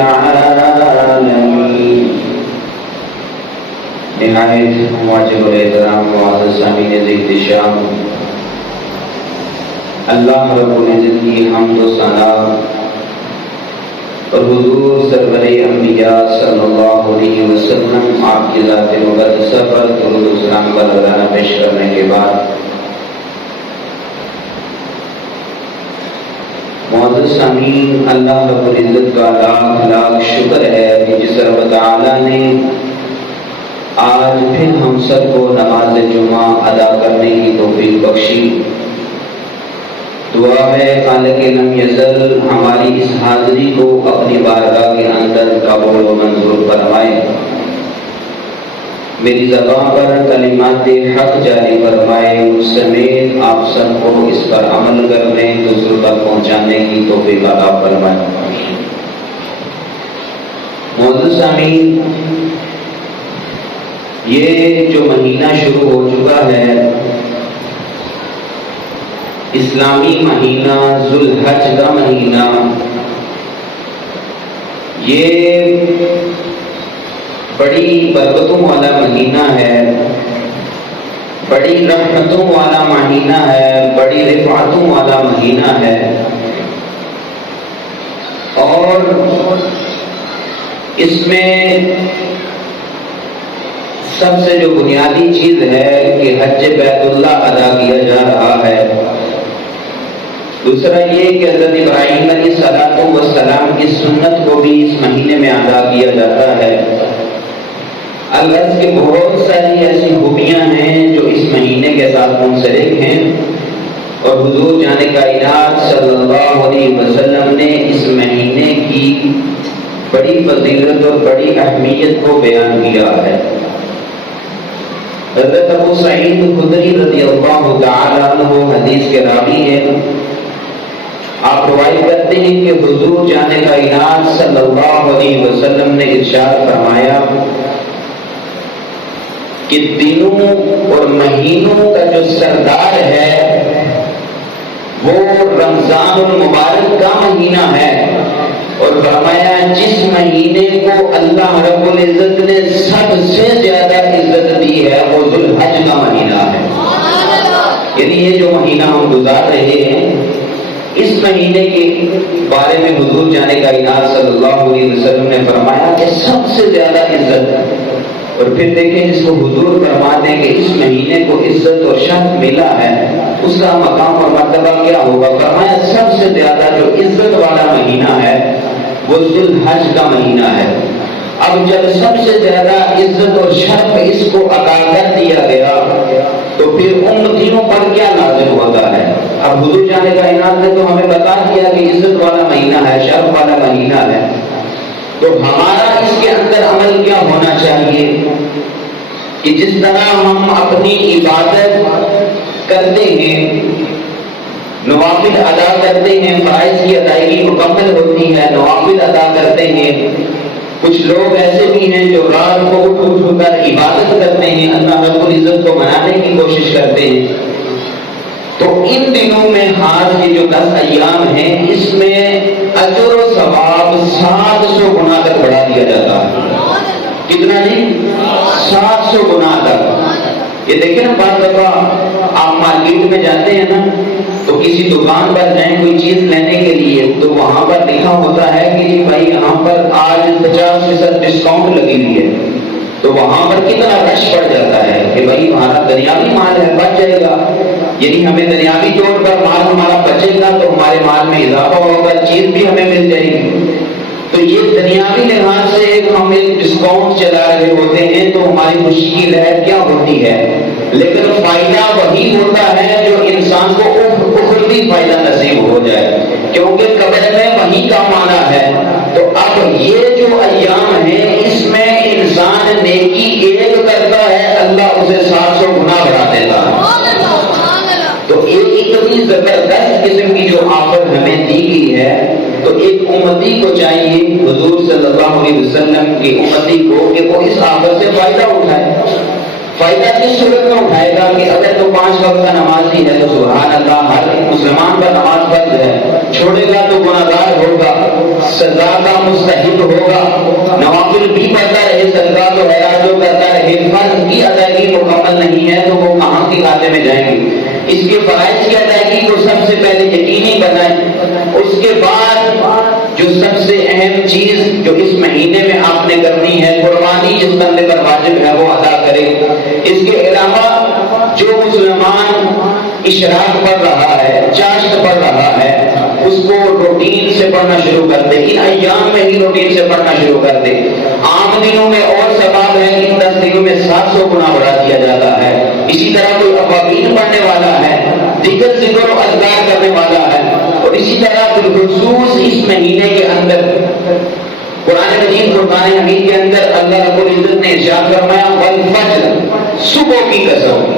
العالمين. نہایت واجب الاحترام معزز سامعین عزیز شان، اللہ رب العزت کی حمد و ثنا اور حضور سرور انبیاء صلی اللہ علیہ وسلم آپ کی ذات مقدسہ پر درود و سلام کا نذرانہ پیش کرنے کے بعد، معزز سامعین، اللہ رب العزت کا لاکھ لاکھ شکر ہے کہ جس رب تعالیٰ نے آج پھر ہم سب کو نماز جمعہ ادا کرنے کی توفیق بخشی۔ دعا ہے خالق لم یزل ہماری اس حاضری کو اپنی بارگاہ کے اندر قبول و منظور فرمائے، میری زبان پر کلمات حق جاری فرمائے، مجھ سمیت آپ سب کو اس پر عمل کرنے حضور تک پہنچانے کی توفیق عطا فرمائے۔ معزز سامعین، یہ جو مہینہ شروع ہو چکا ہے، اسلامی مہینہ ذو الحج کا مہینہ، یہ بڑی برکتوں والا مہینہ ہے، بڑی رحمتوں والا مہینہ ہے، بڑی رفعتوں والا مہینہ ہے، اور اس میں سب سے جو بنیادی چیز ہے کہ حج بیت اللہ ادا کیا جا رہا ہے۔ دوسرا یہ کہ حضرت ابراہیم علیہ السلام کی سنت کو بھی اس مہینے میں ادا کیا جاتا ہے۔ الغرض کی بہت ساری ایسی خوبیاں ہیں جو اس مہینے کے ساتھ منسلک ہیں، اور حضور جان کائنات صلی اللہ علیہ وسلم نے اس مہینے کی بڑی فضیلت اور بڑی اہمیت کو بیان کیا ہے۔ حضرت ابو سعید خدری رضی اللہ تعالیٰ عنہ حدیث کے راوی ہیں، آپ روایت کرتے ہیں کہ حضور جان کائنات صلی اللہ علیہ وسلم نے ارشاد فرمایا کہ دنوں اور مہینوں کا جو سردار ہے وہ رمضان المبارک کا مہینہ ہے، اور فرمایا جس مہینے کو اللہ رب العزت نے سب سے زیادہ عزت دی ہے وہ ذو الحج کا مہینہ ہے۔ یعنی یہ جو مہینہ ہم گزار رہے ہیں، اس مہینے کے بارے میں حضور جان کائنات صلی اللہ علیہ وسلم نے فرمایا کہ سب سے زیادہ عزت ہے، اور پھر دیکھیں اس کو حضور فرماتے ہیں کہ اس مہینے کو عزت اور شرف ملا ہے، اس کا مقام اور مرتبہ کیا ہوگا؟ فرمایا سب سے زیادہ جو عزت والا مہینہ ہے وہ ذو الحج کا مہینہ ہے۔ اب جب سب سے زیادہ عزت اور شرف اس کو عطا کر دیا گیا تو پھر امتیوں پر کیا نازل ہوتا ہے؟ اب حضور جان کائنات نے تو ہمیں بتا دیا کہ عزت والا مہینہ ہے، شرف والا مہینہ ہے، تو ہمارا اس کے اندر عمل کیا ہونا چاہیے کہ جس طرح ہم اپنی عبادت کرتے ہیں، نوافل ادا کرتے ہیں، فرائض کی ادائیگی مکمل ہوتی ہے، نوافل ادا کرتے ہیں، کچھ لوگ ایسے بھی ہیں جو رات کو اٹھ کر عبادت کرتے ہیں، اللہ رب العزت کو منانے کی کوشش کرتے ہیں، تو ان دنوں میں خاص یہ جو 10 ایام ہیں اس میں اجر و ثواب 700 گنا تک بڑھا دیا جاتا ہے۔ کتنا جی؟ 700 گنا تک۔ یہ دیکھیں نا، بعض دفعہ آپ مارکیٹ میں جاتے ہیں نا تو کسی دکان پر جائیں کوئی چیز لینے کے لیے، تو وہاں پر لکھا ہوتا ہے کہ بھائی یہاں پر آج 50% ڈسکاؤنٹ لگی ہوئی ہے، تو وہاں پر کتنا رش پڑ جاتا ہے کہ بھائی ہمارا دنیاوی مال ہے، بچ جائے گا، یعنی ہمیں دنیاوی طور پر مال ہمارا بچے گا تو ہمارے مال میں اضافہ ہوگا، چیز بھی ہمیں مل جائے گی۔ تو یہ دنیاوی لحاظ سے ہم ایک ڈسکاؤنٹ چلا رہے ہوتے ہیں تو ہماری خوشی کی لہر کیا ہوتی ہے، لیکن فائدہ وہی ہوتا ہے جو انسان کو اخروی فائدہ نصیب ہو جائے، کیونکہ قبر میں وہی کا معنی ہے۔ تو اب یہ جو ایام ہیں اس میں انسان نیکی ایک کرتا ہے، اللہ اسے 700 گنا بڑھا دیتا ہے۔ تو ایک اتنی زبردست قسم کی جو آفر ہمیں دی گئی ہے، تو ایک امتی کو چاہیے، حضور صلی اللہ علیہ وسلم کی امتی کو، کہ وہ اس آفر سے فائدہ اٹھائے۔ فائدہ کس صورت میں اٹھائے گا کہ اگر تو 5 وقت کا نمازی ہے تو سبحان اللہ، ہر مسلمان کا نماز فرض ہے، چھوڑے گا تو گناہگار ہوگا، سزا کا مستحق واجب ہوگا، نوافل بھی پڑھتا رہے، صدقات و خیرات جو کرتا رہے، فرض کی ادائیگی مکمل نہیں ہے تو وہ کہاں کے کھاتے میں جائیں گے؟ اس کے فرائض کی ادائیگی کو سب سے پہلے یقینی بنائیں، اس کے بعد جو سب سے اہم چیز جو اس مہینے میں آپ نے کرنی ہے، قربانی جس بندے پر واجب ہے وہ ادا کرے۔ اس کے علاوہ جو مسلمان اشراق پڑھ رہا ہے، چاشت پڑھ رہا ہے، اس کو روٹین سے پڑھنا شروع کر دے، ان ایام میں ہی روٹین سے پڑھنا شروع کر دے۔ عام دنوں میں اور ثواب ہے، ان 10 دنوں میں 700 گنا بڑھا دیا جاتا ہے۔ اسی طرح کوئی اوابین پڑھنے والا ہے، دیگر ذکر و اذکار کرنے والا ہے، اور اسی طرح بالخصوص اس مہینے کے اندر قرآن مجید فرقان حمید کے اندر اللہ رب العزت نے ارشاد فرمایا والفجر، صبح کی قسم،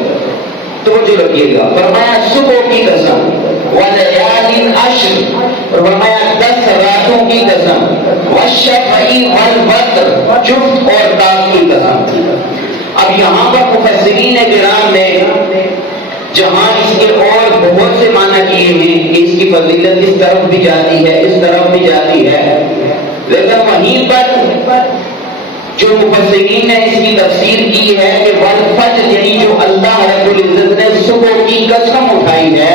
توجہ رکھیے گا، فرمایا صبح کی قسم، ولیال عشر، اور فرمایا 10 راتوں کی قسم، والشفع والوتر، جفت اور رات کی قسم۔ اب یہاں پر مفسرین کرام نے جہاں اس کے اور بہت سے معنی کیے ہیں کہ اس کی فضیلت اس طرف بھی جاتی ہے، اس طرف بھی جاتی ہے، لیکن وہیں پر جو مفسرین نے اس کی تفسیر کی ہے کہ والفجر یعنی جو اللہ رب العزت نے صبح کی قسم اٹھائی ہے،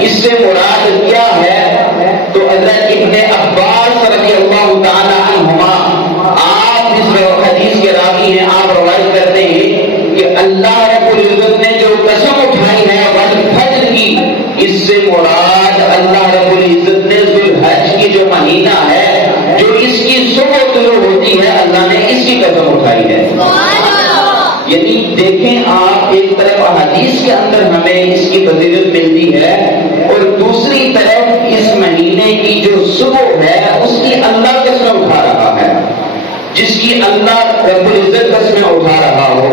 اس سے مراد کیا ہے؟ تو حضرت ابن عباس رضی اللہ تعالی عنہما، آپ اس حدیث کے راوی ہیں، آپ روایت کرتے ہیں کہ اللہ رب العزت نے جو قسم اٹھائی ہے والفجر کی، اس سے مراد اللہ رب العزت نے ذوالحج کی جو مہینہ ہے، جو اس کی صبح طلوع ہوتی ہے، اللہ نے اس کی قسم اٹھائی ہے۔ یعنی دیکھیں آپ، ایک طرف حدیث کے اندر ہمیں اس کی فضیلت ملتی ہے، اور دوسری طرف اس مہینے کی جو صبح ہے اس کی اللہ قسم اٹھا رہا ہے، جس کی اللہ رب العزت قسم اٹھا رہا ہو،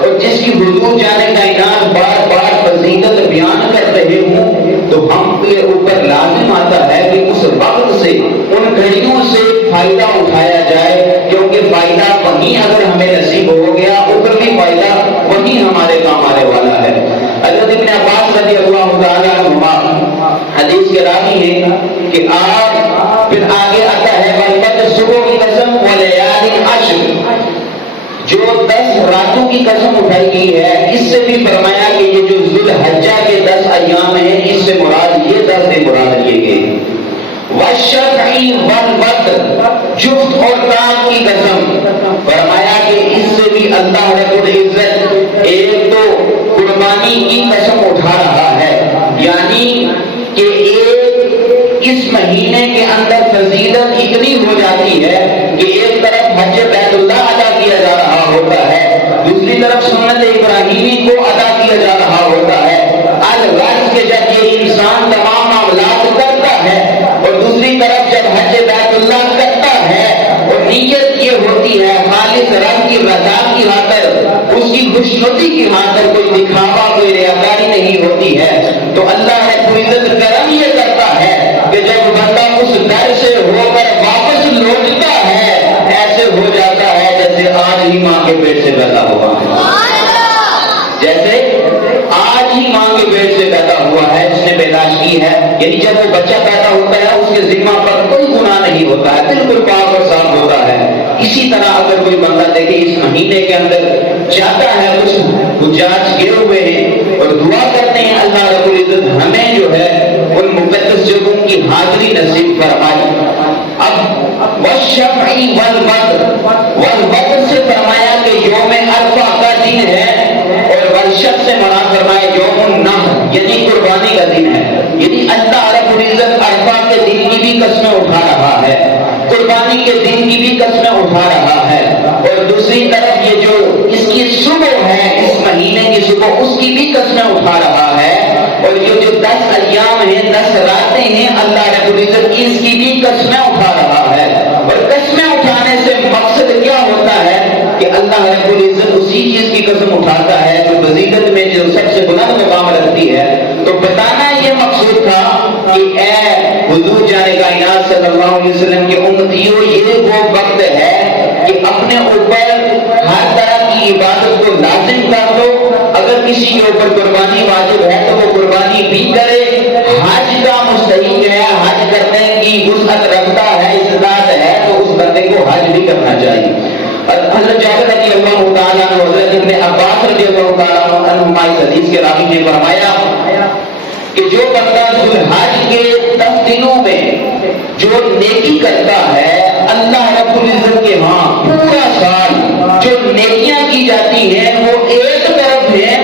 اور جس کی حضور جانے کائنات بار بار فضیلت بیان کر رہے ہوں، تو ہم کے اوپر لازم آتا ہے کہ اس وقت سے، ان گھڑیوں سے فائدہ اٹھایا جائے، کیونکہ فائدہ وہیں اگر ہمیں نصیب ہو گیا، اوپرلی فائدہ وہیں ہمارے کام آنے والا ہے۔ حضرت ابن عباس رضی اللہ تعالی عنہما حدیث کے راوی ہیں کہ آپ پھر آگے آتا ہے والفجر، صبح کی قسم، ولیال عشر، جو 10 راتوں کی قسم اٹھائی گئی ہے، اس سے بھی فرمایا کہ یہ جو ذوالحجہ کے 10 ایام ہیں، اس سے مراد یہ 10 دن مراد لیے گئے۔ والشفع والوتر، جفت اور رات کی قسم، فرمایا کہ اس سے بھی اللہ رب العزت ایک تو قربانی کی قسم اٹھا رہا ہے، یعنی کہ ایک اس مہینے کے اندر فضیلت اتنی ہو جاتی ہے کہ ایک طرف حج بیت اللہ ادا کیا جا رہا ہوتا ہے، دوسری طرف سنت ابراہیمی کو ادا کیا جا رہا ہوتا ہے۔ الغرض کے جب یہ انسان تمام معاملات کرتا ہے، اور دوسری طرف جب حج بیت اللہ کرتا ہے، اور نیت یہ ہوتی ہے خالص رب کی رضا کی خاطر، اس کی خوشنودی کی خاطر، کوئی دکھاوا، کوئی ریاکاری نہیں ہوتی ہے، تو اللہ رب العزت کرم یہ کرتا ہے کہ جب بندہ اس در سے ہو کر واپس لوٹتا ہے، ایسے ہو جاتا ہے جیسے آج ہی ماں کے پیٹ سے پیدا ہوا ہے، جیسے آج ہی ماں کے پیٹ سے پیدا ہوا ہے، جس نے پیدائش کی ہے، یعنی جب وہ بچہ پیدا ہوتا ہے اس کے ذمہ پر کوئی گناہ نہیں ہوتا ہے، بالکل پاک اور صاف ہوتا ہے۔ اسی طرح اگر کوئی بندہ دیکھے اس مہینے کے اندر جاتا ہے، کچھ حجاج گئے ہوئے ہیں اور دعا کرتے ہیں اللہ رب العزت ہمیں جو ہے ان مقدس جگہوں کی حاضری نصیب فرمائے۔ اب والشفع والوتر سے فرمایا کہ یوم عرفہ کا دن ہے، اور والشفع سے مراد فرمایا یوم النحر یعنی قربانی کا دن ہے، یعنی اللہ رب العزت عرفہ کے دن کی بھی قسمیں اٹھا رہا ہے، قربانی کے دن کی بھی قسمیں اٹھا رہا ہے، اور دوسری طرف یہ جو اس کی صبح ہے، اس مہینے کی صبح، اس کی بھی قسمیں اٹھا رہا ہے، اور یہ جو 10 ایام ہیں، 10 راتیں ہیں، اللہ رب العزت اس کی بھی قسمیں اٹھا رہا ہے۔ اور قسمیں اٹھانے سے مقصد کیا ہوتا ہے کہ اللہ رب العزت اسی چیز کی قسم اٹھاتا ہے جو فضیلت میں جو سب سے بلند مقام رکھتی ہے۔ تو بتانا یہ مقصود تھا کہ اے حضور جان کائنات صلی اللہ علیہ وسلم کے امتیوں، یہ وہ وقت ہے کہ اپنے اوپر ہر طرح کی عبادت کو لازم کر لو۔ اگر کسی کے اوپر قربانی واجب ہے تو وہ قربانی بھی کرے، حج کا مستحق ہے، حج کرنے کی وسعت رکھتا ہے، استطاعت ہے، تو اس بندے کو بندہ ذوالحج کے 10 دنوں میں جو نیکی کرتا ہے اللہ رب العزت کے ہاں پورا سال جو نیکیاں کی جاتی ہیں وہ ایک طرف ہے،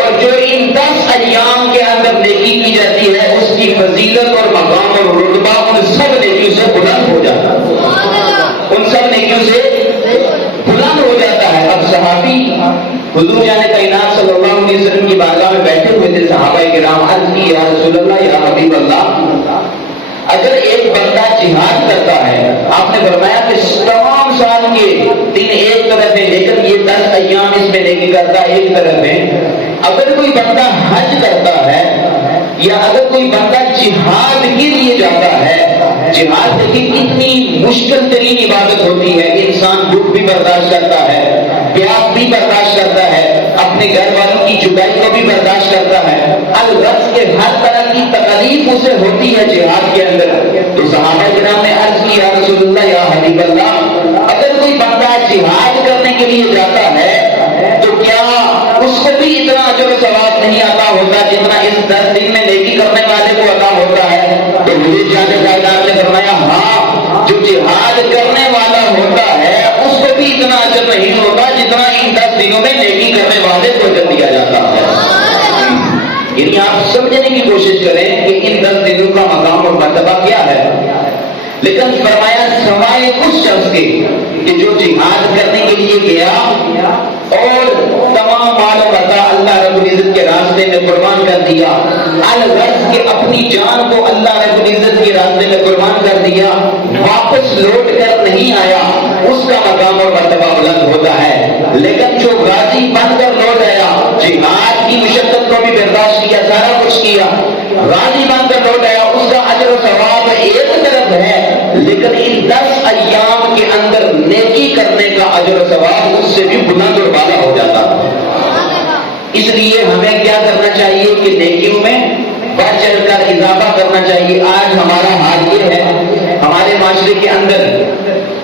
اور جو ان 10 ایام کے اندر نیکی کی جاتی ہے اس کی فضیلت اور مقام اور رتبہ ان سب نیکیوں سے بلند ہو جاتا ہے، ان سب نیکیوں سے بلند ہو جاتا ہے۔ اب صحابی حضور جان کائنات صلی اللہ علیہ وسلم کی بارگاہ میں بیٹھے ہوئے تھے، صحابہ کرام عرض کی یا رسول اللہ یا حبیب اللہ، اگر ایک بندہ جہاد کرتا ہے، آپ نے فرمایا کہ تمام سال کے دن ایک طرف ہے لیکن یہ 10 ایام اس میں نیکی کرتا ہے ایک طرف ہے، اگر کوئی بندہ حج کرتا ہے یا اگر کوئی بندہ جہاد کے لیے جاتا ہے، جہاد لیکن اتنی مشکل ترین عبادت ہوتی ہے کہ انسان بھوک بھی برداشت کرتا ہے، پیاس بھی برداشت کرتا ہے، اپنے گھر والوں کی جدائی کو بھی برداشت کرتا ہے، الغرض کے ہر طرح کی تکلیف اسے ہوتی ہے جہاد کے اندر۔ تو صحابہ کرام نے عرض کی یا رسول اللہ یا حبیب اللہ، اگر کوئی بندہ جہاد کرنے کے لیے جاتا ہے تو کیا اس کو بھی اتنا اجر و ثواب نہیں عطا ہوتا جتنا اس 10 دن میں نیکی کرنے والے کو عطا ہوتا ہے؟ تو مجھے جان کائنات نے فرمایا ہاں، جو جہاد کرنے والا ہوتا ہے اس کو بھی اتنا اجر نہیں ہوتا جتنا ان 10 دنوں میں نیکی کرنے والے کو اجر دیا جاتا ہے۔ یعنی آپ سمجھنے کی کوشش کریں کہ ان 10 دنوں کا مقام اور مرتبہ کیا ہے۔ لیکن فرمایا سوائے اس شخص کے کہ جو جہاد کرنے کے لیے گیا اور تمام مال و متا اللہ رب العزت کے راستے میں قربان کر دیا، الغرض کے اپنی جان کو اللہ رب العزت کے راستے میں قربان کر دیا، واپس لوٹ کر نہیں آیا، اس کا مقام اور مرتبہ بلند ہوتا ہے۔ لیکن جو غازی بن کر لوٹ آیا، جہاد کی مشقت کو بھی برداشت کیا، سارا کچھ کیا، غازی بن کر لوٹ آیا، اس کا اجر و ثواب ایک طرف ہے، لیکن ان 10 ایام کے اندر نیکی کرنے کا اجر و ثواب اس سے بھی بلند اور بالا ہو جاتا ہے۔ اس لیے ہمیں کیا کرنا چاہیے کہ نیکیوں میں بڑھ چڑھ کر اضافہ کرنا چاہیے۔ آج ہمارا حال یہ ہے ہمارے معاشرے کے اندر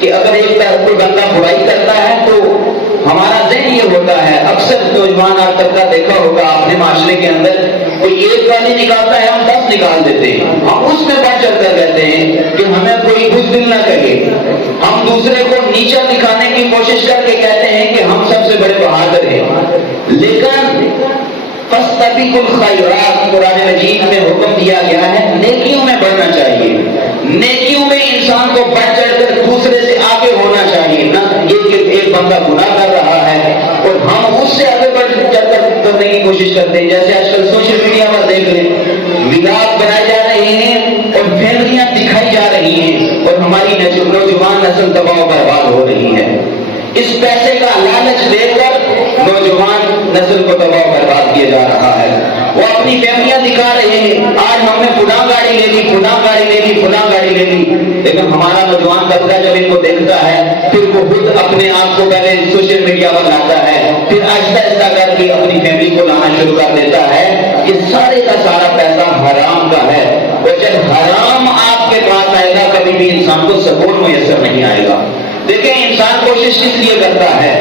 کہ اگر ایک طرف کوئی بندہ برائی کرتا ہے تو ہمارا ذہن یہ ہوتا ہے، اکثر نوجوان آج تک کا دیکھا ہوگا اپنے معاشرے کے اندر، کوئی ایک گالی نکالتا ہے ہم 10 نکال دیتے ہیں، ہم اس میں بڑھ چڑھ کر کہتے ہیں کہ ہمیں کوئی بزدل نہ کہے، ہم دوسرے کو نیچا دکھانے کی کوشش کر کے کہتے ہیں کہ ہم سب سے بڑے بہادر ہیں۔ لیکن فاستبقوا الخیرات، قرآن مجید میں حکم دیا گیا ہے نیکیوں میں بڑھنا چاہیے، نیکیوں میں انسان کو بڑھ چڑھ کر دوسرے سے آگے ہونا چاہیے، نہ یہ کہ ایک بندہ گناہ کر رہا ہے اور ہم اس سے آگے بڑھ چڑھ کر کرنے کی کوشش کرتے ہیں۔ جیسے آج کل سوشل میڈیا پر دیکھ لیں، ولاگ بنائے جا رہے ہیں اور فیملیاں دکھائی جا رہی ہیں اور ہماری نوجوان نسل تباہ و برباد ہو رہی ہے۔ اس پیسے کا لالچ دے کر نوجوان نسل کو تباہ و برباد کیا جا رہا ہے۔ وہ اپنی فیملیاں دکھا رہے ہیں، آج ہم نے فلاں گاڑی لے لی، فلاں گاڑی لے لی، فلاں گاڑی لے لی، لیکن ہمارا نوجوان طبقہ جب ان کو دیکھتا ہے پھر وہ خود اپنے آپ کو پہلے سوشل میڈیا پر لاتا ہے، پھر آہستہ آہستہ کر کے اپنی فیملی کو لانا شروع کر دیتا ہے۔ یہ سارے کا سارا پیسہ حرام کا ہے، اور جب حرام آپ کے پاس آئے گا کبھی بھی انسان کو سکون میسر نہیں آئے گا۔ دیکھیں انسان کوشش کس لیے کرتا ہے؟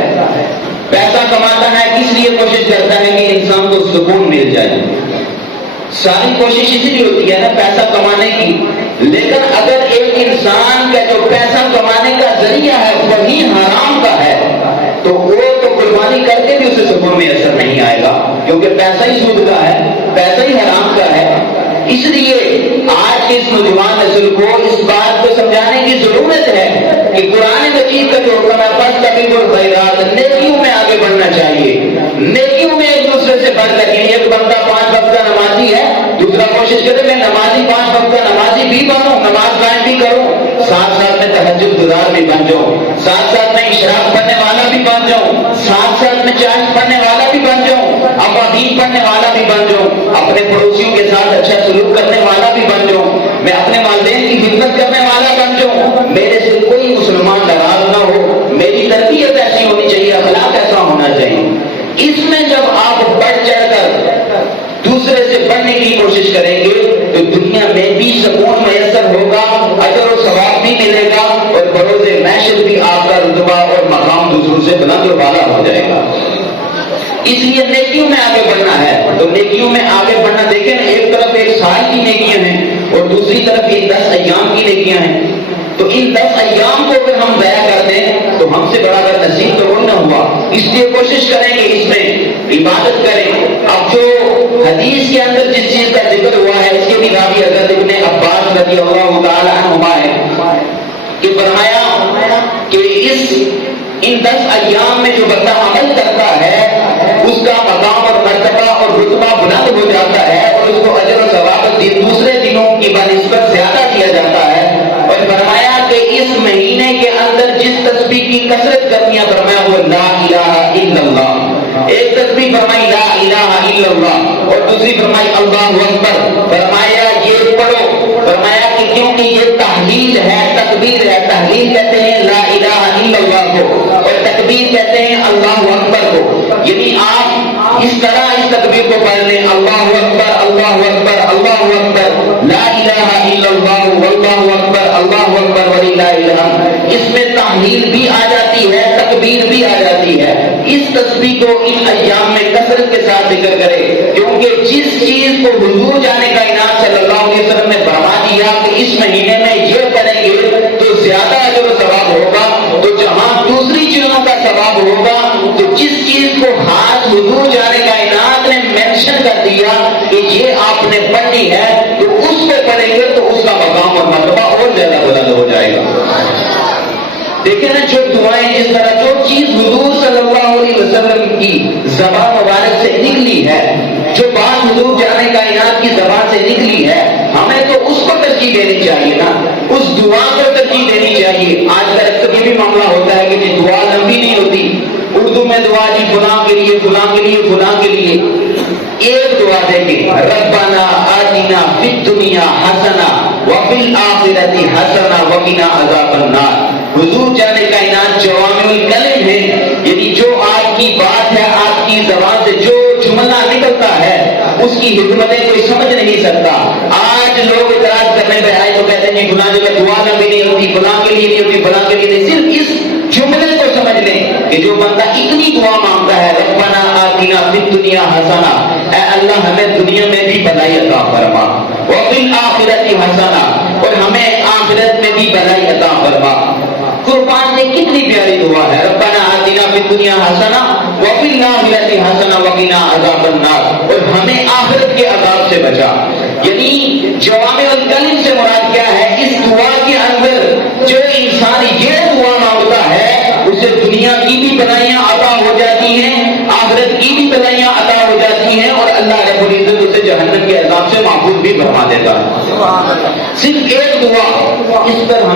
پیسہ کماتا ہے کس لیے کوشش کرتا ہے کہ انسان کو سکون مل جائے، ساری کوشش اس لیے ہوتی ہے نا پیسہ کمانے کی۔ لیکن اگر ایک انسان کا جو پیسہ کمانے کا ذریعہ ہے وہی حرام کا ہے تو وہ تو قربانی کر کے بھی اسے سکون میں اثر نہیں آئے گا، کیونکہ پیسہ ہی سود کا ہے، پیسہ ہی حرام کا ہے۔ اس لیے آج کے اس نوجوان نسل کو اس بات کو سمجھانے کی ضرورت ہے کہ قرآن مجید کا جو حکم ہے فاستبقوا الخیرات، نیکیوں میں آگے بڑھنا چاہیے، نیکیوں میں ایک دوسرے سے بڑھ کر، ایک بندہ 5 وقت کا نمازی ہے، دوسرا کوشش کرے میں نمازی 5 وقت کا نمازی بھی بنوں، نماز قائم بھی کروں، ساتھ ساتھ میں تہجد گزار بھی بن جاؤں، ساتھ ساتھ میں اشراق پڑھنے والا بھی بن جاؤں، ساتھ ساتھ میں چاند پڑھنے والا بھی بن جاؤں، ابادین پڑھنے والا بھی بن جاؤں، اپنے پڑوسیوں کے ساتھ اچھا سلوک کرنے والا بھی بن جاؤں، میں اپنے والدین کی خدمت کرنے والا بن جاؤں، میرے سے کوئی مسلمان ناراض نہ ہو، میری تربیت ایسی ہونی چاہیے، اخلاق ایسا ہونا چاہیے۔ اس میں جب آپ بڑھ چڑھ کر دوسرے سے بڑھنے کی کوشش کریں گے تو دنیا میں بھی سکون میسر ہوگا، اجر و ثواب بھی ملے گا، اور بروز محشر بھی آپ کا رتبہ اور مقام دوسروں سے بلند و بالا ہو جائے گا۔ اس لیے نیکیوں میں آگے بڑھنا ہے. تو نیکیوں میں آگے بڑھنا، دیکھیں نا، ایک طرف ایک سال کی نیکیاں ہیں اور دوسری طرف یہ 10 ایام کی نیکیاں ہیں. تو ان 10 ایام کو اگر ہم ضائع کر دیں تو ہم سے بڑا اگر نصیب تو وہ نہ ہوا. اس لیے کوشش کریں کہ اس میں عبادت کریں. اب جو حدیث کے اندر جس چیز کا ذکر ہوا ہے اس کے بھی راوی حضرت ابن عباس رضی اللہ تعالی عنہما ہے کہ فرمایا کہ ان 10 ایام میں جو بندہ عمل کرتا ہے اس کا مقام اور مرتبہ اور رتبہ بلند ہو جاتا ہے اور اس کو اجر و ثواب دوسرے دنوں کی بنسبت زیادہ دیا جاتا ہے. اور فرمایا کہ اس مہینے کے اندر جس تسبیح کی کثرت کرنی ہے، فرمایا وہ لا الہ الا اللہ. ایک تسبیح فرمائی لا الہ الا اللہ اور دوسری فرمائی اللہ اکبر. فرمایا یہ پڑھو، فرمایا کہ کیونکہ یہ تحلیل ہے، تکبیر ہے. تحلیل کہتے ہیں لا الہ الا اللہ کو اور تکبیر کہتے ہیں اللہ اکبر کو. یعنی آپ اس طرح اس تکبیر کو پڑھ لیں، اللہ اکبر اللہ اکبر اللہ اکبر لا الہ الا اللہ واللہ اکبر اللہ اکبر وللہ الحمد. اس میں تحلیل بھی آ جاتی ہے، تکبیر بھی آ جاتی ہے. اس تسبیح کو ان ایام میں کثرت کے ساتھ ذکر کرے، کیونکہ جس چیز کو حضور جانے کا انعام صلی اللہ علیہ وسلم نے فرما دیا کہ اس مہینے میں یہ کریں گے تو زیادہ اجر و ثواب ہوگا، تو جہاں دوسری چیزوں کا ثواب ہوگا، تو جس چیز کو خاص حضور جانے کا انعام نے مینشن کر دیا کہ یہ آپ نے پڑھنی ہے، تو اس کو پڑھیں گے تو اس کا مقام اور مرتبہ اور زیادہ بلند ہو جائے گا. دیکھیں نا، جو دعائیں جس طرح جو چیز حضور صلی اللہ علیہ وسلم کی زبان مبارک سے نکلی ہے، جو بات حضور جانے کا انعام کی زبان سے نکلی ہے، ہمیں تو اس کو ترجیح دینی چاہیے نا، اس دعا کو ترجیح دینی چاہیے. آج کل اکثر یہ بھی معاملہ ہوتا ہے کہ دعا لمبی نہیں ہوتی. اردو میں دعا جی فلاں کے لیے فلاں کے لیے فلاں کے لیے. ایک دعا دیکھیں، ربنا آتنا فی الدنیا حسنہ وفی الآخرۃ حسنہ وقنا عذاب النار. حضور جانے کا انعام جوامع الکلم ہے، یعنی جو آپ کی بات ہے، آپ کی زبان سے جو جملہ نکلتا ہے اس کی حکمتیں کوئی سمجھ نہیں سکتا. آج لوگ اعتراض کرنے پہ آئے تو کہتے ہیں فلاں جگہ دعا لمبی نہیں ہوتی، فلاں کے لیے نہیں ہوتی، فلاں کے لیے نہیں. صرف اس جملے کو سمجھ لیں کہ جو بندہ اتنی دعا مانگتا ہے، ربنا آتنا فی الدنیا حسنہ، اے اللہ ہمیں دنیا میں بھی بھلائی عطا فرما، وفی الآخرۃ حسنہ، اور ہمیں آخرت میں بھی بھلائی عطا فرما. قربان نے کتنی پیاری دعا ہے، ربنا آتنا فی الدنیا حسنہ وفی الآخرۃ حسنہ وقنا عذاب النار، اور ہمیں آخرت کے عذاب سے بچا. یعنی جوامع الکلم سے مراد کیا ہے؟ اس دعا کے اندر جو انسان یہ دعا مانگتا ہے اسے دنیا کی بھی بھلائیاں عطا ہو جاتی ہیں، آخرت کی بھی بھلائیاں عطا ہو جاتی ہیں، اور اللہ رب العزت اسے جہنم کے عذاب سے محفوظ بھی فرما دیتا ہے. صرف ایک دعا، اس پر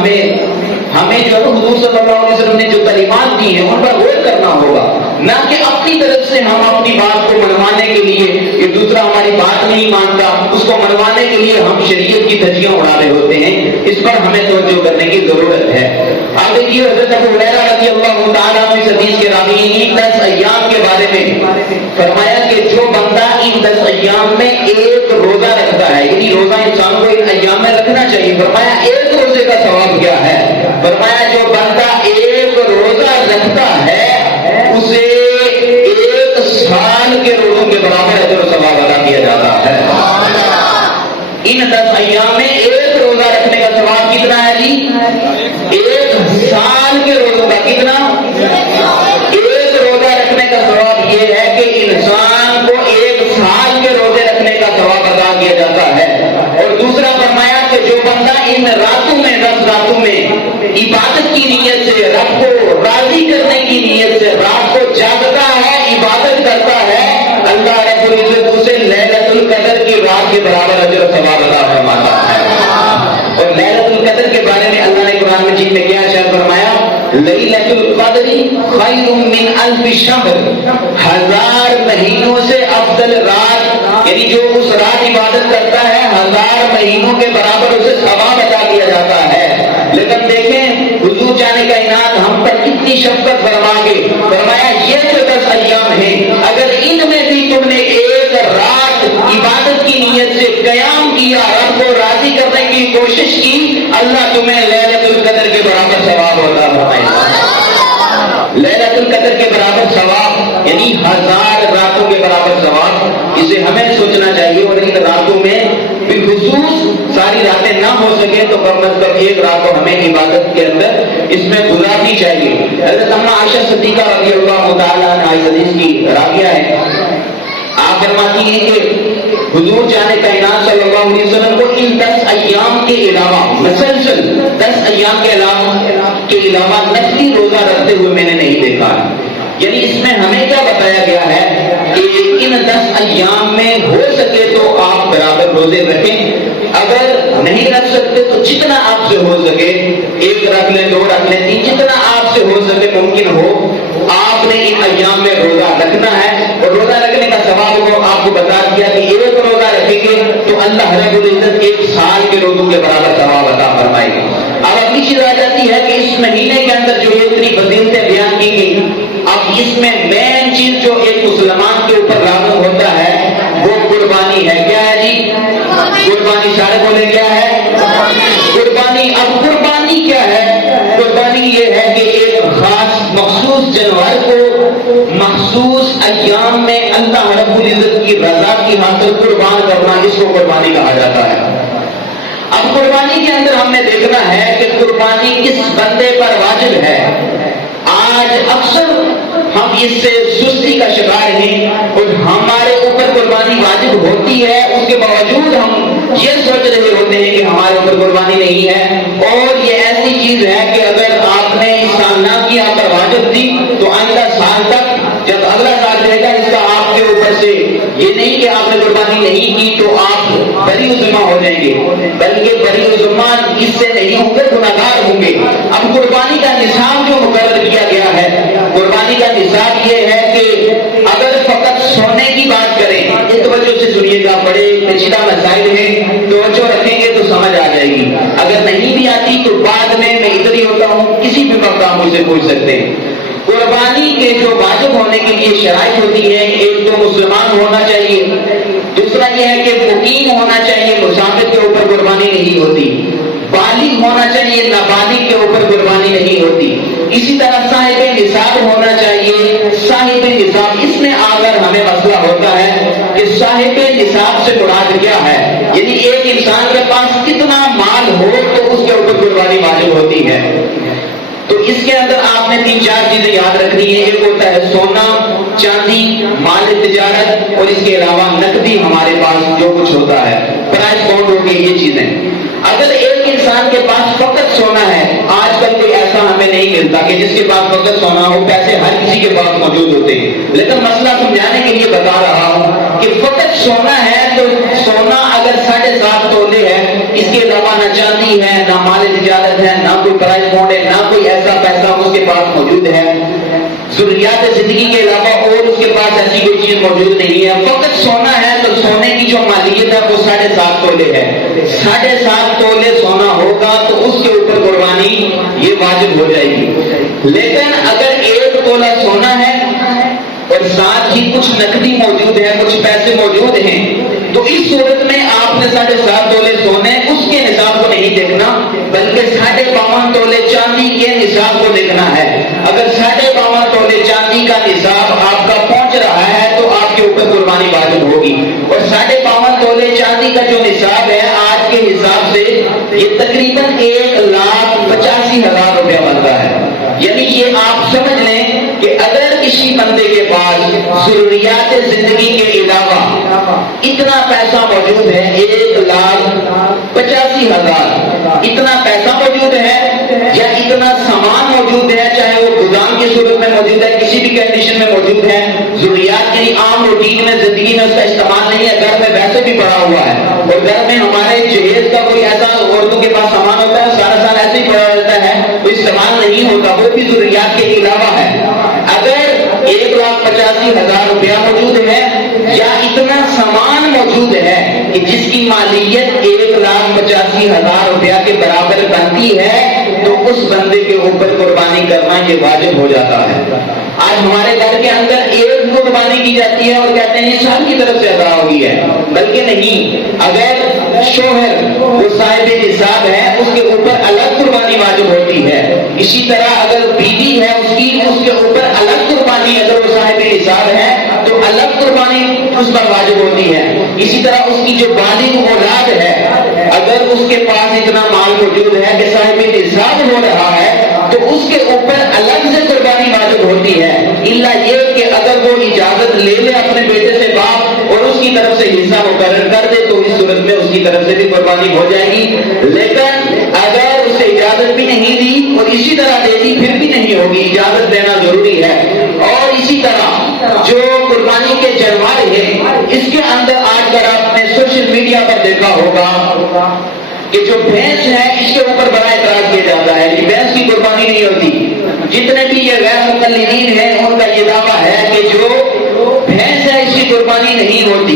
ہمیں جو حضور صلی اللہ علیہ وسلم نے جو تعلیمات دی ہیں ان پر غور کرنا ہوگا، نہ کہ اپنی طرف سے ہم اپنی بات کو منوانے کے لیے کہ دوسرا ہماری بات نہیں مانتا، اس کو منوانے کے لیے ہم شریعت کی دھجیاں اڑا رہے ہوتے ہیں. اس پر ہمیں توجہ کرنے کی ضرورت ہے. آپ دیکھیے حضرت ابو ہریرہ رضی اللہ تعالیٰ عنہ اس حدیث کے راوی ان 10 ایام کے بارے میں فرمایا کہ جو بندہ ان 10 ایام میں ایک روزہ رکھتا ہے، یعنی روزہ انسان کو ان ایام میں رکھنا چاہیے. فرمایا ایک روزے کا ثواب کیا ہے؟ فرمایا جو بندہ ایک روزہ رکھتا ہے اسے 1 سال کے روزوں کے برابر اجر و ثواب ادا کیا جاتا ہے. ان 10 ایام میں ایک روزہ رکھنے کا ثواب کتنا ہے جی؟ 1 سال کے روزوں کا کتنا؟ ایک روزہ رکھنے کا ثواب یہ ہے کہ انسان کو 1 سال کے روزے رکھنے کا ثواب ادا کیا جاتا ہے. اور دوسرا فرمایا کہ جو بندہ ان راتوں میں 10 راتوں میں عبادت کی نیت سے، رب کو راضی کرنے کی نیت سے رات کو جاگتا ہے، عبادت کرتا ہے، اللہ رب العزت اسے لیلۃ القدر کی رات کے برابر اجر و ثواب عطا فرماتا ہے. اور لیلۃ القدر کے بارے میں اللہ نے قرآن مجید میں کیا ارشاد فرمایا؟ لیلۃ القدر خیر من الف شہر، 1000 مہینوں سے افضل رات، یعنی جو اس رات عبادت کرتا ہے 1000 مہینوں کے برابر اسے ثواب عطا کیا جاتا ہے. لیکن دیکھیں حضور جانے کا انعام ہم پر کتنی شفقت فرما کے فرمایا یہ جو 10 ایام ہیں، اگر ان میں بھی تم نے ایک رات عبادت کی نیت سے قیام کیا، رب کو راضی کرنے کی کوشش کی، اللہ تمہیں لیلۃ القدر کے برابر ثواب عطا فرمائے گا. لیلۃ القدر کے برابر ثواب یعنی 1000 راتوں کے برابر ثواب. اسے ہمیں سوچنا چاہیے اور ان راتوں میں بالخصوص ساری راتیں نہ ہو سکے تو کم از کم ایک رات کو ہمیں عبادت کے اندر اس میں گزارنی چاہیے. حضرت اماں عائشہ صدیقہ رضی اللہ تعالیٰ عنہا اس حدیث کی راویہ ہے. آپ فرماتی ہیں کہ حضور جان کائنات صلی اللہ علیہ وسلم کو ان 10 ایام کے علاوہ مسلسل 10 ایام کے علاوہ نفلی روزہ رکھتے ہوئے میں نے نہیں دیکھا. یعنی اس میں ہمیں کیا بتایا گیا ہے کہ ان 10 ایام میں ہو سکے تو آپ برابر روزے رکھیں. اگر نہیں رکھ سکتے تو جتنا آپ سے ہو سکے 1 رکھ لیں 2 رکھ لیں 3 جتنا آپ سے ہو سکے ممکن ہو آپ نے ان ایام میں روزہ رکھنا ہے. اور روزہ رکھنے کا ثواب کو آپ کو بتا دیا کہ 1 روزہ رکھیں گے تو اللہ رب العزت 1 سال کے روزوں کے برابر ثواب عطا فرمائے گا. اب اگلی چیز آ جاتی ہے کہ اس مہینے کے اندر جو اتنی فضیلتیں بیان کی گئی, اب اس میں مین چیز جو ایک مسلمان کے اوپر لاگو ہوتا ہے وہ قربانی ہے. کیا ہے جی؟ قربانی. سارے بولے کیا ہے؟ قربانی. اب قربانی کیا ہے؟ قربانی یہ ہے کہ ایک خاص مخصوص جانور کو مخصوص ایام میں اللہ رب العزت کی رضا کی خاطر قربان کرنا, اس کو قربانی کہا جاتا ہے. اب قربانی کے اندر ہم نے دیکھنا ہے کہ قربانی کس بندے پر واجب ہے. آج اکثر ہم اس سے سستی کا شکار ہیں اور ہمارے اوپر قربانی واجب ہوتی ہے, اس کے باوجود ہم یہ سوچ رہے ہوتے ہیں کہ ہمارے اوپر قربانی نہیں ہے. اور یہ ایسی چیز ہے کہ اگر آپ نے اس سال نہ کیا پر واجب دی تو آئندہ سال تک جب اگلا سال رہے گا اس کا آپ کے اوپر سے یہ نہیں کہ آپ نے قربانی نہیں کی تو آپ بری ذمہ ہو جائیں گے, بلکہ بری ذمہ اس سے نہیں ہوں گے, گناہگار ہوں گے. اب قربانی کا نصاب جو مقرر کیا گیا ہے, قربانی کا نصاب یہ ہے کہ اگر فقط سونے کی بات کریں, اس توجہ سے سنیے گا, بڑے پیچیدہ مسائل ہیں, توجہ رکھیں گے تو سمجھ آ جائے گی. اگر نہیں بھی آتی تو بعد میں ادھر ہی ہوتا ہوں, کسی بھی وقت آپ مجھ سے پوچھ سکتے ہیں. قربانی کے جو واجب ہونے کے لیے شرائط ہوتی ہے, ایک تو مسلمان ہونا چاہیے, دوسرا یہ ہے کہ مقیم ہونا چاہیے, مسافر کے اوپر قربانی نہیں ہوتی, بالغ ہونا چاہیے, نابالغ کے اوپر قربانی نہیں ہوتی. اسی طرح صاحب نصاب ہونا چاہیے. صاحب نصاب, اس میں اگر ہمیں مسئلہ ہوتا ہے کہ صاحب نصاب سے مراد کیا ہے, یعنی ایک انسان کے پاس کتنا مال ہو تو اس کے اوپر قربانی واجب ہوتی ہے. تو اس کے اندر آپ نے 3-4 چیزیں یاد رکھنی ہے. ایک ہوتا ہے سونا, چاندی, مال تجارت, اور اس کے علاوہ نقدی ہمارے پاس جو کچھ ہوتا ہے, پرائز بانڈ ہو گئی, یہ چیزیں. اگر ایک انسان کے پاس فقط سونا ہے, آج کل کوئی ایسا ہمیں نہیں ملتا کہ جس کے پاس فقط سونا ہو, پیسے ہر کسی کے پاس موجود ہوتے ہیں, لیکن مسئلہ سمجھانے کے لیے بتا رہا ہوں کہ فقط سونا ہے تو سونا اگر 7.5 تولے ہے, اس کے علاوہ نہ چاندی ہے, نہ مال تجارت ہے, نہ کوئی پرائز بانڈ ہے, نہ کوئی ایسا پیسہ اس کے پاس موجود ہے, ضروریات زندگی کے علاوہ اور اس کے پاس ایسی کوئی چیز موجود نہیں ہے, فقط سونا ہے, تو سونے کی جو مالیت ہے وہ 7.5 تولے ہے. 7.5 تولے سونا ہوگا تو اس کے اوپر قربانی یہ واجب ہو جائے گی. لیکن اگر 1 تولہ سونا ہے اور ساتھ ہی کچھ نقدی موجود ہے, کچھ پیسے موجود ہیں, تو اس صورت میں آپ نے 7.5 تولے سونے اس کے نصاب کو نہیں دیکھنا, بلکہ 52.5 تولے چاندی کے نصاب کو دیکھنا ہے. اگر 52.5 تولے چاندی کا نصاب آپ کا پہنچ رہا ہے تو آپ کے اوپر قربانی واجب ہوگی. اور 52.5 تولے چاندی کا جو نصاب ہے آج کے حساب سے یہ تقریباً 1,85,000 روپیہ بنتا ہے. یعنی یہ آپ سمجھ لیں کہ اگر کسی بندے کے پاس ضروریات زندگی کے علاوہ اتنا پیسہ موجود ہے, 1,85,000 اتنا پیسہ موجود ہے یا اتنا سامان موجود ہے, چاہے وہ گودام کی صورت میں موجود ہے, کسی بھی کنڈیشن میں موجود ہے, ضروریات یعنی عام روٹین میں زندگی میں اس کا استعمال نہیں ہے, گھر میں ویسے بھی پڑا ہوا ہے, اور گھر میں ہمارے جہیز کا کوئی ایسا عورتوں کے پاس سامان ہوتا ہے سارا سال ایسے ہی پڑا رہتا ہے, کوئی استعمال نہیں ہوتا, وہ بھی ضروریات کے علاوہ ہے. اگر 1,85,000 روپیہ موجود ہے یا اتنا سامان موجود ہے کہ جس کی مالیت 1,85,000 روپیہ کے برابر بنتی ہے, تو اس بندے کے اوپر قربانی کرنا یہ واجب ہو جاتا ہے. آج ہمارے گھر کے اندر ایک قربانی کی جاتی ہے اور کہتے ہیں شام کی طرف سے ادا ہوگی ہے, بلکہ نہیں. اگر شوہر وہ صاحب نصاب ہے اس کے اوپر الگ قربانی واجب ہوتی ہے. اسی طرح اگر بیوی ہے اس کے اوپر الگ قربانی اگر وہ صاحب نصاب اس پر واجب ہوتی ہے. اسی طرح اس کی جو بالغ اولاد ہے اگر اس کے پاس اتنا مال موجود ہے کہ صاحب نصاب ہو رہا ہے تو اس کے اوپر الگ سے قربانی واجب ہوتی ہے. الا یہ کہ اگر وہ اجازت لے لے اپنے بیٹے سے باپ اور اس کی طرف سے حصہ مقرر کر دے تو اس صورت میں اس کی طرف سے بھی قربانی ہو جائے گی. لیکن اگر اسے اجازت بھی نہیں دی اور اسی طرح دے دی پھر بھی نہیں ہوگی. اجازت دینا ضروری ہے. اور اسی طرح جو قربانی کے جانور ہیں اس کے اندر آج کل آپ نے سوشل میڈیا پر دیکھا ہوگا کہ جو بھینس ہے اس کے اوپر بڑا اعتراض کیا جاتا ہے کہ بھینس کی قربانی نہیں ہوتی. جتنے بھی یہ غیر مقلدین ہیں ان کا یہ دعویٰ ہے کہ جو بھینس ہے اس کی قربانی نہیں ہوتی.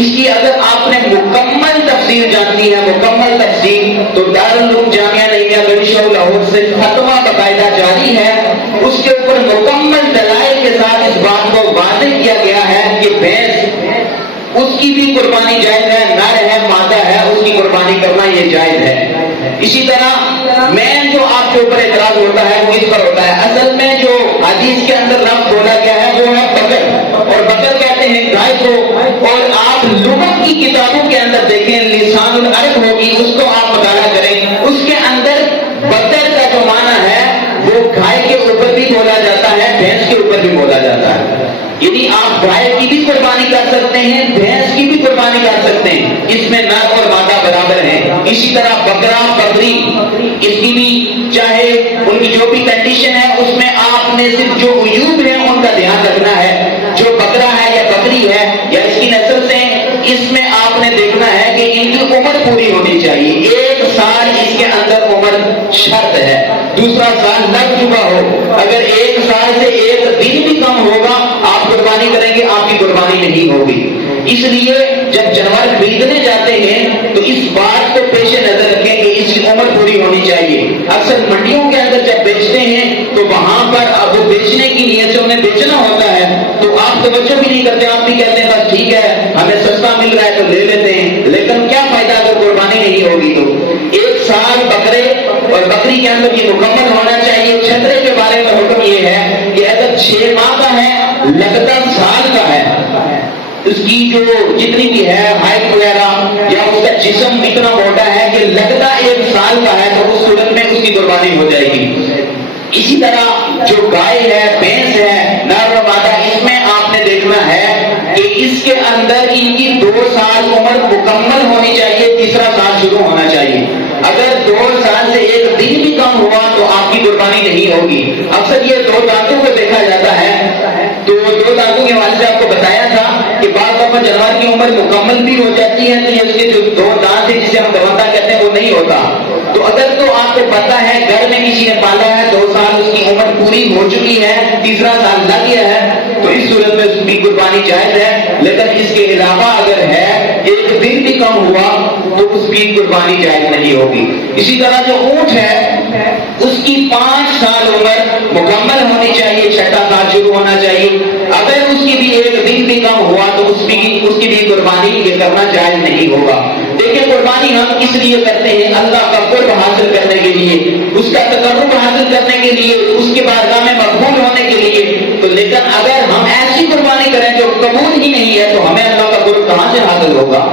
اس کی اگر آپ نے مکمل تفسیر جاننی ہے مکمل تفسیر تو دارالعلوم جامعہ نعیمیہ گڑشہ لاہور سے فتویٰ باقاعدہ جاری ہے. اس کے اوپر مکمل دلائل کے ساتھ اس بات کو واضح کیا گیا ہے کہ بھینس اس کی بھی قربانی جائز ہے. نر ہے مادہ ہے اس کی قربانی کرنا یہ جائز ہے. اسی طرح میں جو آپ کے اوپر اعتراض ہوتا ہے وہ اس پر ہوتا ہے. اصل میں جو حدیث کے اندر لفظ بولا گیا ہے وہ ہے بکر اور بکر کہتے ہیں گائے کو. اور آپ لغت کی کتابوں کے اندر دیکھیں لسان العرب ہوگی اس کو آپ مطالعہ کریں اس کے اندر بکر کا جو معنی ہے وہ گائے کے اوپر بھی بولا جاتا ہے بھینس کے اوپر بھی بولا جاتا ہے. یعنی آپ گائے کی بھی قربانی کر سکتے ہیں بھینس کی بھی قربانی کر سکتے ہیں. اس میں نر اور مادہ برابر ہیں. اسی طرح بکرا بکری اس کی بھی چاہے ان کی جو بھی کنڈیشن ہے اس میں آپ نے صرف جو عیوب ہیں ان کا دھیان رکھنا ہے. جو بکرا ہے یا بکری ہے یا اس کی نسل سے اس میں آپ نے دیکھنا ہے کہ ان کی عمر پوری ہونی چاہیے. 1 سال اس کے اندر عمر شرط ہے. دوسرا سال لگ چکا ہو. اگر 1 سال سے 1 دن بھی کم ہوگا آپ قربانی کریں گے آپ کی قربانی نہیں ہوگی. اس لیے جب جانور خریدنے جاتے ہیں تو اس بات کو پیش نظر رکھیں کہ اس کی عمر پوری ہونی چاہیے. اکثر منڈیوں کے اندر جب بیچتے ہیں تو وہاں پر اب وہ بیچنے کی نیت سے انہیں بیچنا ہوتا ہے تو آپ توجہ بھی نہیں کرتے. آپ بھی کہتے ہیں بس ٹھیک ہے ہمیں سستا مل رہا ہے تو لے لیتے ہیں. لیکن کیا فائدہ اگر قربانی نہیں ہوگی تو 1 سال بکرے اور بکری کے اندر یہ مکمل ہونا چاہیے. چھترے کے بارے میں حکم یہ ہے کہ اگر 6 ماہ کا ہے لگتا سال کا ہے اس کی جو جتنی بھی ہے ہائٹ وغیرہ یا اس کا جسم اتنا موٹا ہے کہ لگتا 1 سال کا ہے تو اس صورت میں اس کی قربانی ہو جائے گی. اسی طرح جو گائے ہے بھینس ہے نر و مادہ اس میں آپ نے دیکھنا ہے کہ اس کے اندر ان کی 2 سال عمر مکمل ہونی چاہیے. تیسرا سال شروع ہونا چاہیے. اگر 2 سال سے 1 دن بھی کم ہوا تو آپ کی قربانی نہیں ہوگی. اکثر یہ 2 دانتوں کو دیکھا جاتا ہے تو 2 دانتوں کے حوالے سے آپ کو بتایا تھا کہ بعض دفعہ جانور کی عمر مکمل بھی ہو جاتی ہے تو یہ اس کے جو 2 دانت ہیں جسے ہم دوانتا کہتے ہیں وہ نہیں ہوتا. تو اگر تو آپ کو پتا ہے گھر میں کسی نے پالا ہے 2 سال اس کی عمر پوری ہو چکی ہے تیسرا سال لگ گیا ہے تو اس صورت میں اس کی قربانی جائز ہے. لیکن اس کے علاوہ اگر ہے 1 دن بھی کم ہوا تو اس کی قربانی جائز نہیں ہوگی. اسی طرح جو اونٹ ہے اس کی 5 سال عمر مکمل ہونی چاہیے. 6واں سال شروع ہونا چاہیے. اگر اس کی بھی 1 دن بھی کم ہوا تو اس کی بھی قربانی یہ کرنا جائز نہیں ہوگا. دیکھیں قربانی ہم اس لیے کرتے ہیں اللہ کا قرب حاصل کرنے کے لیے اس کا تقرب حاصل کرنے کے لیے اس کے بارگاہ میں مقبول ہونے کے لیے. تو لیکن اگر ہم ایسی قربانی کریں جو قبول ہی نہیں ہے تو ہمیں اللہ کا قرب کہاں سے حاصل ہوگا.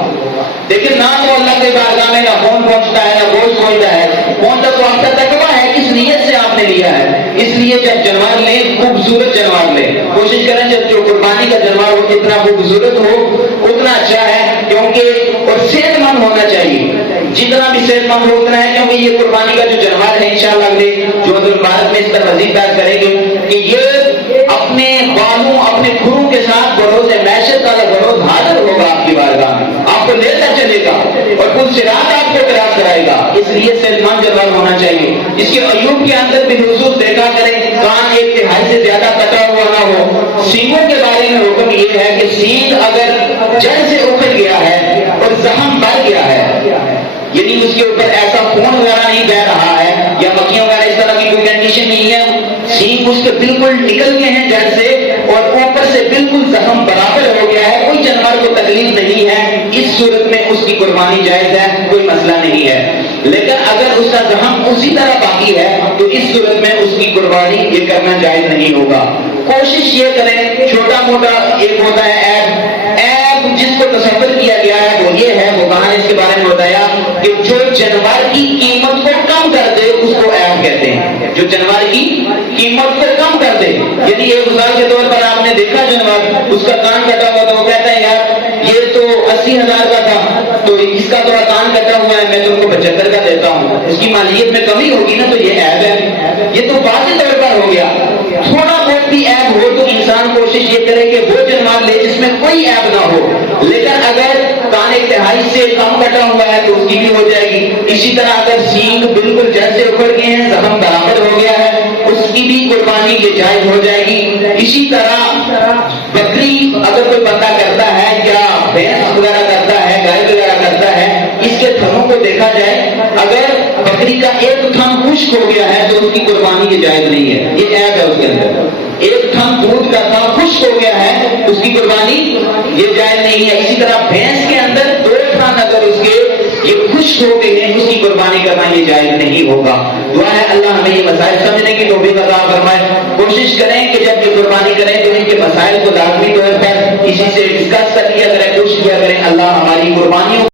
لیکن نہ تو اللہ کے بارگاہ میں نہ خون پہنچتا ہے نہ گوشت پہنچتا ہے. پہنچتا تو آپ کا تقویٰ ہے کس نیت سے آپ نے لیا ہے. اس لیے جب جانور لیں خوبصورت جانور لیں. کوشش کریں جب جو قربانی کا جانور ہو جتنا خوبصورت ہو اتنا اچھا ہے کیونکہ اور صحت مند ہونا چاہیے. جتنا بھی صحت مند ہو اتنا ہے کیونکہ یہ قربانی کا جو جانور ہے انشاءاللہ اگلے جو بھارت میں اس پر مزید بات کریں گے کہ یہ اپنے بالوں اپنے کھروں کے ساتھ بروز معیشت کا بروز حاضر ہوگا آپ کی بارگاہ میں. آپ کو لیتا چلے گا اور کل صراط آپ کو قرار کرائے گا. اس لیے صحت مند جانور ہونا چاہیے. اس کے عیوب کے اندر بھی حضور دیکھا کریں کان 1/3 سے زیادہ کٹا ہوا نہ ہو. سینگوں کے بارے میں حکم یہ ہے کہ سینگ اگر جڑ سے اکھڑ گیا ہے اور زخم بڑھ گیا ہے یعنی اس کے اوپر ایسا خون وغیرہ نہیں بہ رہا ہے یا مکھیاں وغیرہ اس طرح کی کوئی کنڈیشن نہیں ہے سینگ اس کے بالکل نکل گئے ہیں جڑ سے اور اوپر سے بالکل زخم برابر ہو گیا ہے کوئی جانور کو تکلیف نہیں ہے اس صورت میں اس کی قربانی جائز ہے کوئی مسئلہ نہیں ہے. لیکن اگر اس کا زخم اسی طرح باقی ہے تو اس صورت میں اس کی قربانی یہ کرنا جائز نہیں ہوگا. کوشش یہ کریں چھوٹا موٹا ایک ہوتا ہے ایب اس کو تصور کیا گیا ہے وہ یہ ہے، وہ کہاں نے اس کے بارے میں بتایا کہ جو جانور کی قیمت کو کم کر دے اس کو عیب کہتے ہیں، جو جانور کی قیمت کو کم کر دے، یعنی ایک مثال کے طور پر آپ نے دیکھا جانور، اس کا کان کٹا ہوا تو وہ کہتا ہے یار یہ تو 80,000 کا تھا، تو اس کا تھوڑا کان کٹا ہوا ہے، میں تم کو 75 کا دیتا ہوں، اس کی مالیت میں کمی ہوگی نا، تو یہ عیب ہے۔ یہ تو واضح طور پر ہو گیا۔ تھوڑا بہت بھی عیب ہو تو انسان کوشش یہ کرے کہ وہ جانور لے جس میں کوئی عیب نہ ہو، لیکن اگر کان ایک تہائی سے کم کٹا ہوا ہے تو اس کی بھی ہو جائے گی۔ اسی طرح اگر سینگ بالکل جیسے اکھڑ گئے ہیں، زخم برابر ہو گیا ہے، اس کی بھی قربانی یہ جائز ہو جائے گی۔ اسی طرح بکری اگر کوئی بندہ کرتا ہے یا بھینس وغیرہ کرتا ہے، گائے وغیرہ کرتا ہے، اس کے تھنوں کو دیکھا جائے، اگر بکری کا ایک تھن خشک ہو گیا ہے تو اس کی قربانی یہ جائز نہیں ہے، یہ عیب ہے اس کے اندر۔ ایک تھن دودھ کا تھا خشک ہو گیا ہے، اس کی قربانی یہ جائز نہیں ہے۔ اسی طرح بھینس کے اندر 2 تھن اگر اس کے یہ خشک ہو گئے ہیں، اس کی قربانی کرنا یہ جائز نہیں ہوگا۔ دعا ہے اللہ ہمیں یہ مسائل سمجھنے کی توفیق عطا فرمائے۔ کوشش کریں کہ جب یہ قربانی کریں تو ان کے مسائل کو لازمی طور پر کسی سے ڈسکس کر لیا کریں، پوچھ لیا کریں۔ اللہ ہماری قربانیوں